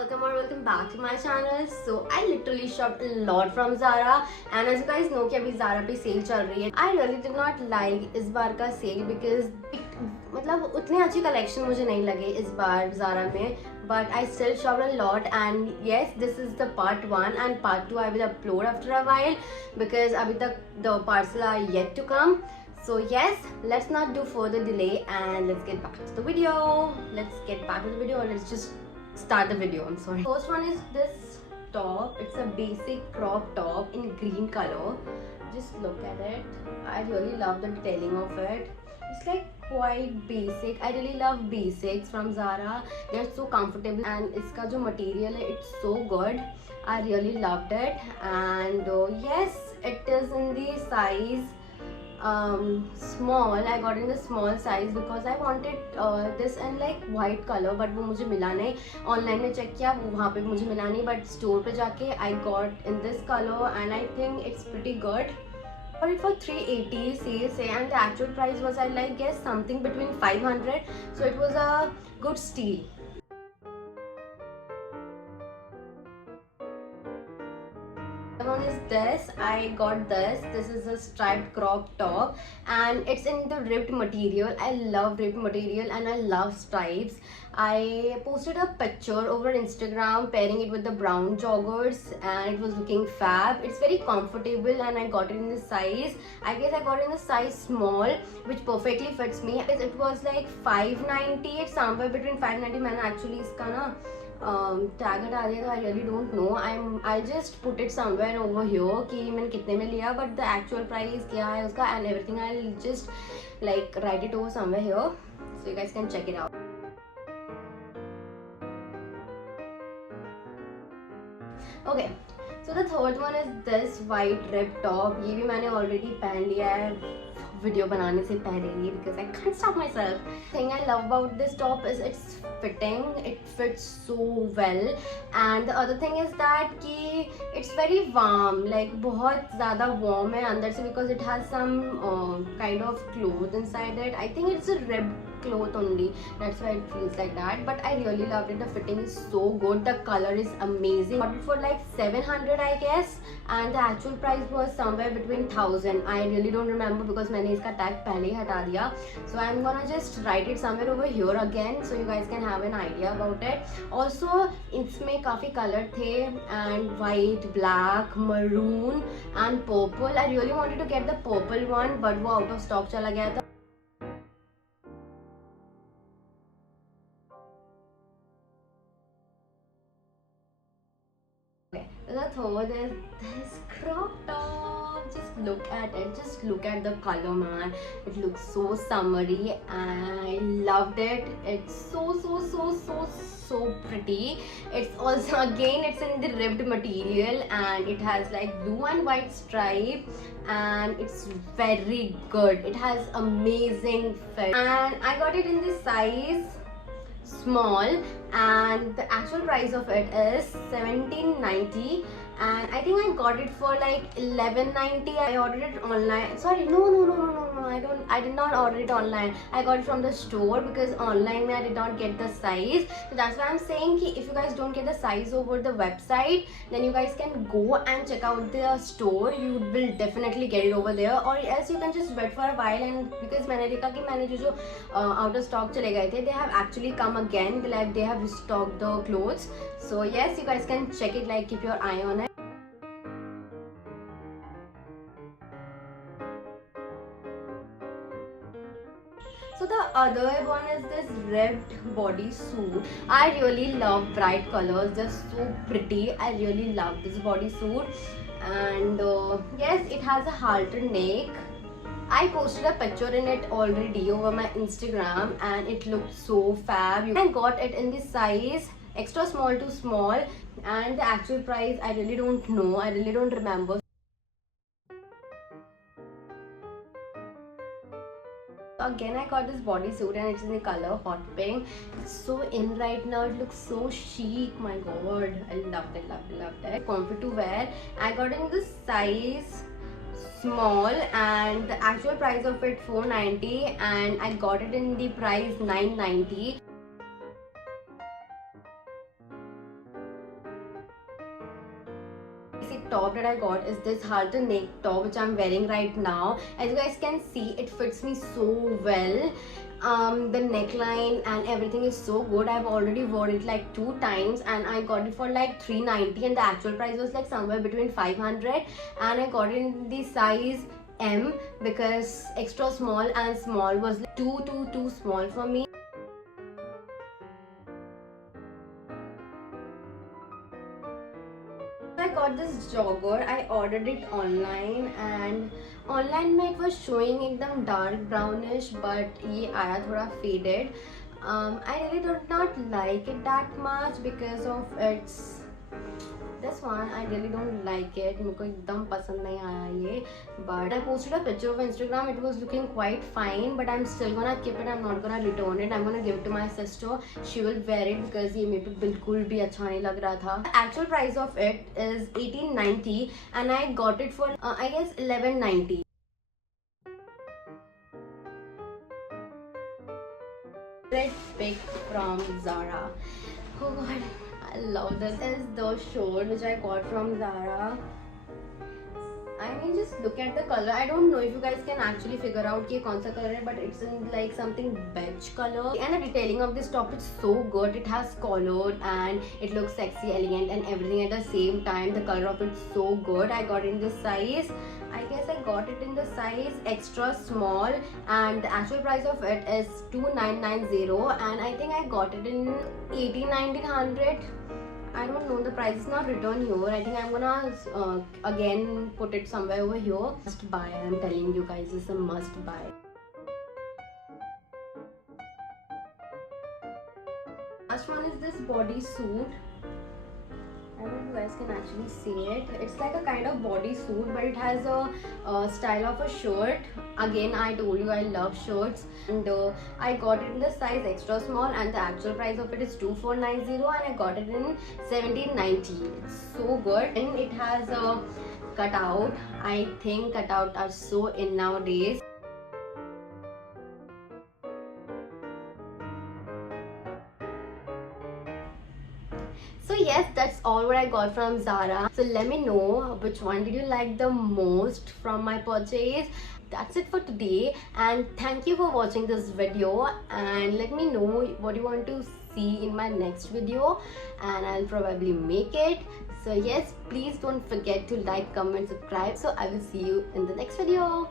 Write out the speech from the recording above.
welcome or welcome back to my channel. So I literally shopped a lot from Zara and as you guys know कि अभी Zara पे cell चल रही है. I really did not like इस बार का cell because मतलब उतनी अच्छी कलेक्शन मुझे नहीं लगे इस बार Zara में. But I still shopped a lot and yes, this is the part 1 and part 2 I will upload after a while because अभी तक the parcel are yet to come. So yes, let's not do further delay and let's get back to the video. Let's just start the video. I'm sorry. First one is this top. It's a basic crop top in green color. Just look at it. I really love the detailing of it. It's like quite basic. I really love basics from Zara. They're so comfortable and इसका जो material है, it's so good. I really loved it and yes, it is in the size small. I got in the small size because I wanted this in like white color but वो मुझे मिला नहीं. Online में check किया वहाँ पे मुझे मिला नहीं but store पे जाके I got in this color and I think it's pretty good. Got it for 380 sales and the actual price was I like guess something between 500, so it was a good steal. One is this. I got this. This is a striped crop top and it's in the ribbed material. I love ribbed material and I love stripes. I posted a picture over Instagram pairing it with the brown joggers and it was looking fab. It's very comfortable and I got it in the size, I guess I got it in the size small, which perfectly fits me. It was like 590. It's somewhere between 590. मैंने actually इसका ना tag हटा दिया था. I really don't know. I'll just put it somewhere over here कि मैंने कितने में लिया, but the actual price क्या है उसका and everything I'll just like write it over somewhere here so you guys can check it out. Okay, so the third one is this white ribbed top. ये भी मैंने already पहन लिया है video बनाने से पहले ही because I can't stop myself. The thing I love about this top is its fitting. It fits so well and the other thing is that कि it's very warm, like बहुत ज़्यादा warm है अंदर से because it has some kind of cloth inside it. I think it's a ribbed cloth only, that's why it feels like that, but I really loved it. The fitting is so good, the color is amazing. Got it for like 700 I guess and the actual price was somewhere between 1000. I really don't remember because मैंने इसका tag पहले ही हटा दिया, so I'm gonna just write it somewhere over here again so you guys can have an idea about it. Also इसमें काफ़ी color थे and white, black, maroon and purple. I really wanted to get the purple one but वो out of stock चला गया था. The third is this crop top. Just look at it. Just look at the color, man. It looks so summery. I loved it. It's so pretty. It's also again it's in the ribbed material and it has like blue and white stripe and it's very good. It has amazing fit and I got it in this size small and the actual price of it is 1790 and I think I got it for like 1190. I ordered it online. Sorry, no, I did not order it online. I got it from the store because online I did not get the size. So that's why I'm saying कि if you guys don't get the size over the website, then you guys can go and check out the store. You will definitely get it over there, or else you can just wait for a while. And because मैंने देखा कि मैंने जो out of stock चले गए थे, they have actually come again. Like they have restocked the clothes. So yes, you guys can check it. Like keep your eye on it. So the other one is this ribbed bodysuit. I really love bright colors. They're so pretty. I really love this bodysuit. And yes, it has a halter neck. I posted a picture in it already over my Instagram and it looked so fab. I got it in the size extra small to small and the actual price I really don't know. I really don't remember. Again I got this bodysuit and it's in the color hot pink. It's so in right now. It looks so chic. My god, I loved it. Comfy to wear. I got in this size small and the actual price of it 490 and I got it in the price 990. basic top that I got is this halter neck top which I'm wearing right now. As you guys can see, it fits me so well. The neckline and everything is so good. I've already worn it like 2 times and I got it for like 390 and the actual price was like somewhere between 500, and I got it in the size M because extra small and small was like too small for me. I got this jogger. I ordered it online and online में it was showing एकदम dark brownish, but ये आया थोड़ा faded. I really did not like it that much because of its this one. I really don't like it. मेरे को एकदम पसंद नहीं आया ये. But I posted a picture of Instagram. It was looking quite fine, but I'm still gonna keep it. I'm not gonna return it. I'm gonna give it to my sister. She will wear it because ये मेरे पे बिल्कुल भी अच्छा नहीं लग रहा था. The actual price of it is 1890 and I got it for I guess 1190. Red pick from Zara. Oh god, I love this. This is the shirt which I got from Zara. I mean, just look at the color. I don't know if you guys can actually figure out कि कौन सा color है, but it's in like something beige color. And the detailing of this top is so good. It has collar and it looks sexy, elegant, and everything at the same time. The color of it's so good. I got it in this size. I guess I got it in the size extra small, and the actual price of it is 2990, and I think I got it in 1900. I don't know, the price is not written here. I think I'm gonna again put it somewhere over here. Must buy, I'm telling you guys, it's a must buy. Last one is this bodysuit. I don't know if you guys can actually see it. It's like a kind of bodysuit, but it has a style of a shirt. Again, I told you I love shirts, and I got it in the size extra small, and the actual price of it is 2490, and I got it in 1790. It's so good, and it has a cutout. I think cutouts are so in nowadays. So yes, that's all what I got from Zara. So let me know which one did you like the most from my purchase. That's it for today, and thank you for watching this video, and let me know what you want to see in my next video, and I'll probably make it. So yes, please don't forget to like, comment, subscribe. So I will see you in the next video.